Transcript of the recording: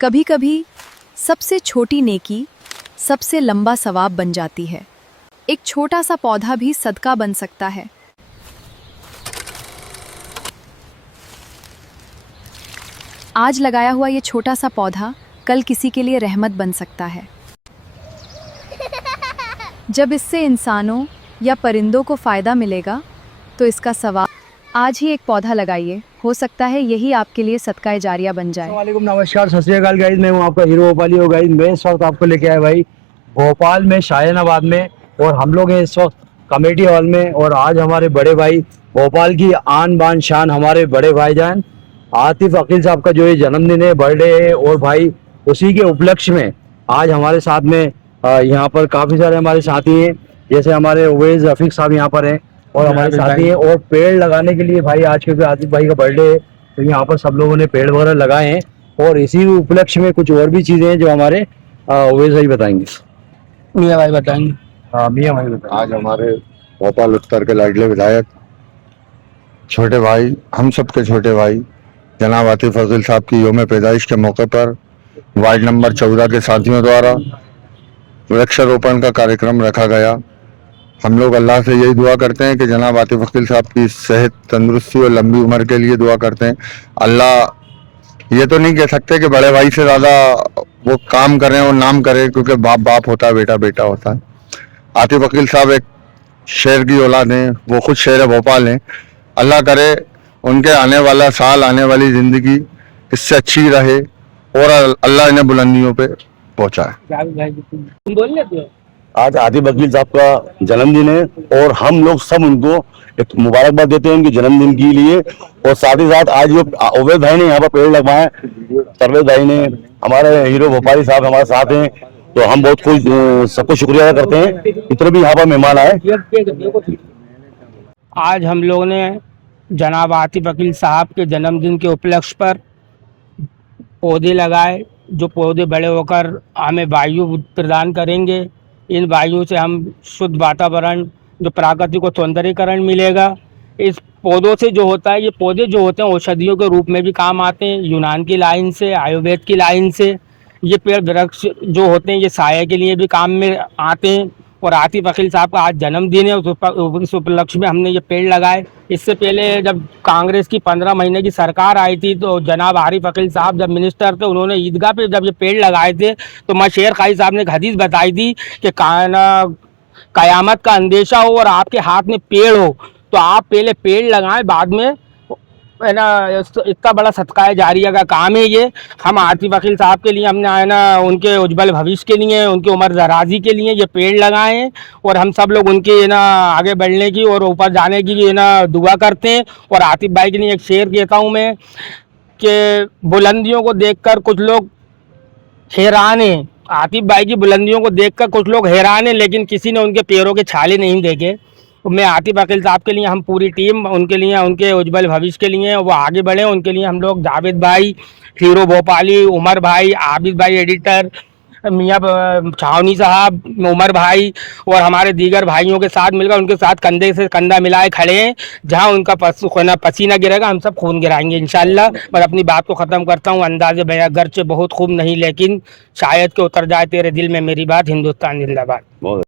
कभी कभी सबसे छोटी नेकी सबसे लंबा सवाब बन जाती है। एक छोटा सा पौधा भी सदका बन सकता है। आज लगाया हुआ ये छोटा सा पौधा कल किसी के लिए रहमत बन सकता है। जब इससे इंसानों या परिंदों को फ़ायदा मिलेगा तो इसका सवाब। आज ही एक पौधा लगाइए, हो सकता है यही आपके लिए सदका जारिया बन जाए। वालेकुम, नमस्कार, सत श्री अकाल गाइस। मैं हूं आपका हीरो भोपाली। और गाइस मैं इस वक्त आपको लेके आया भाई भोपाल में शाहीनाबाद में, और हम लोग हैं इस वक्त कमेटी हॉल में। और आज हमारे बड़े भाई भोपाल की आन बान शान हमारे बड़े भाईजान आतिफ अकील साहब का जो ये जन्मदिन है, बर्थडे है, और भाई उसी के उपलक्ष्य में आज हमारे साथ में यहाँ पर काफ़ी सारे हमारे साथी हैं। जैसे हमारे उवैस रफीक साहब यहाँ पर हैं और हमारे साथी हैं। और पेड़ लगाने के लिए भाई आज क्योंकि आतिफ भाई का बर्थडे है तो यहाँ पर सब लोगों ने पेड़ वगैरह लगाए हैं। और इसी उपलक्ष्य में कुछ और भी चीज़ें हैं जो हमारे उवैस भाई बताएंगे। मियाँ भाई बताएंगे। हाँ, मियाँ भाई बताएंगे। आज हमारे भोपाल उत्तर के लाडले विधायक छोटे भाई, हम सबके छोटे भाई जनाब आतिफ अकील साहब की योम पैदाइश के मौके पर वार्ड नंबर 14 के साथियों द्वारा वृक्षारोपण का कार्यक्रम रखा गया। हम लोग अल्लाह से यही दुआ करते हैं कि जनाब आतिफ अकील साहब की सेहत, तंदुरुस्ती और लंबी उम्र के लिए दुआ करते हैं। अल्लाह ये तो नहीं कह सकते कि बड़े भाई से ज़्यादा वो काम करें और नाम करें, क्योंकि बाप बाप होता है, बेटा बेटा होता है। आतिफ अकील साहब एक शेर की औलाद हैं, वो खुद शेर भोपाल हैं। अल्लाह करे उनके आने वाला साल, आने वाली ज़िंदगी इससे अच्छी रहे और अल्लाह इन्हें बुलंदियों पे पहुँचाए। बोल लेते हो। आज आतिफ अकील साहब का जन्मदिन है और हम लोग सब उनको एक मुबारकबाद देते हैं उनके जन्मदिन के लिए। और साथ ही साथ आज जो उवैस भाई ने यहाँ पर पेड़ लगवाए, परवेज भाई ने, हमारे हीरो भोपाली साहब हमारे साथ हैं, तो हम बहुत खुश, सबको शुक्रिया अदा करते हैं इतने भी यहाँ पर मेहमान आए। आज हम लोग ने जनाब आतिफ अकील साहब के जन्मदिन के उपलक्ष्य पर पौधे लगाए, जो पौधे बड़े होकर हमें वायु प्रदान करेंगे। इन वायु से हम शुद्ध वातावरण, जो प्राकृतिक को सौंदर्यीकरण मिलेगा। इस पौधों से जो होता है, ये पौधे जो होते हैं औषधियों के रूप में भी काम आते हैं, यूनान की लाइन से, आयुर्वेद की लाइन से। ये पेड़ वृक्ष जो होते हैं ये साया के लिए भी काम में आते हैं। और आतिफ अकील साहब का आज जन्मदिन है, उस उपलक्ष्य में हमने ये पेड़ लगाए। इससे पहले जब कांग्रेस की 15 महीने की सरकार आई थी तो जनाब आरिफ अकील साहब जब मिनिस्टर थे, उन्होंने ईदगाह पे जब ये पेड़ लगाए थे तो माँ शेर खाई साहब ने एक हदीस बताई थी कि कयामत का अंदेशा हो और आपके हाथ में पेड़ हो तो आप पहले पेड़ लगाएं, बाद में है ना। इतना बड़ा सदका जारिया का काम है ये। हम आतिफ अकील साहब के लिए हमने है ना उनके उज्जवल भविष्य के लिए, उनकी उम्र दराजी के लिए ये पेड़ लगाए हैं। और हम सब लोग उनके है ना आगे बढ़ने की और ऊपर जाने की है ना दुआ करते हैं। और आतिफ भाई के लिए एक शेर कहता हूँ मैं कि बुलंदियों को देखकर कुछ लोग हैरान हैं। आतिफ भाई की बुलंदियों को देखकर कुछ लोग हैरान हैं, लेकिन किसी ने उनके पैरों के छाले नहीं देखे। तो मैं आतिफ अकील साहब के लिए, हम पूरी टीम उनके लिए, उनके उज्जवल भविष्य के लिए वो आगे बढ़े, उनके लिए हम लोग जावेद भाई, हीरो भोपाली, उमर भाई, आबिद भाई एडिटर, मियाँ छावनी साहब, उमर भाई और हमारे दीगर भाइयों के साथ मिलकर उनके साथ कंधे से कंधा मिलाए खड़े हैं। जहाँ उनका पसीना गिरेगा हम सब खून गिराएंगे इंशाल्लाह। मैं अपनी बात को ख़त्म करता हूँ। अंदाज़े बयां गर्चे बहुत खूब नहीं, लेकिन शायद के उतर जाए तेरे दिल में मेरी बात। हिंदुस्तान जिंदाबाद।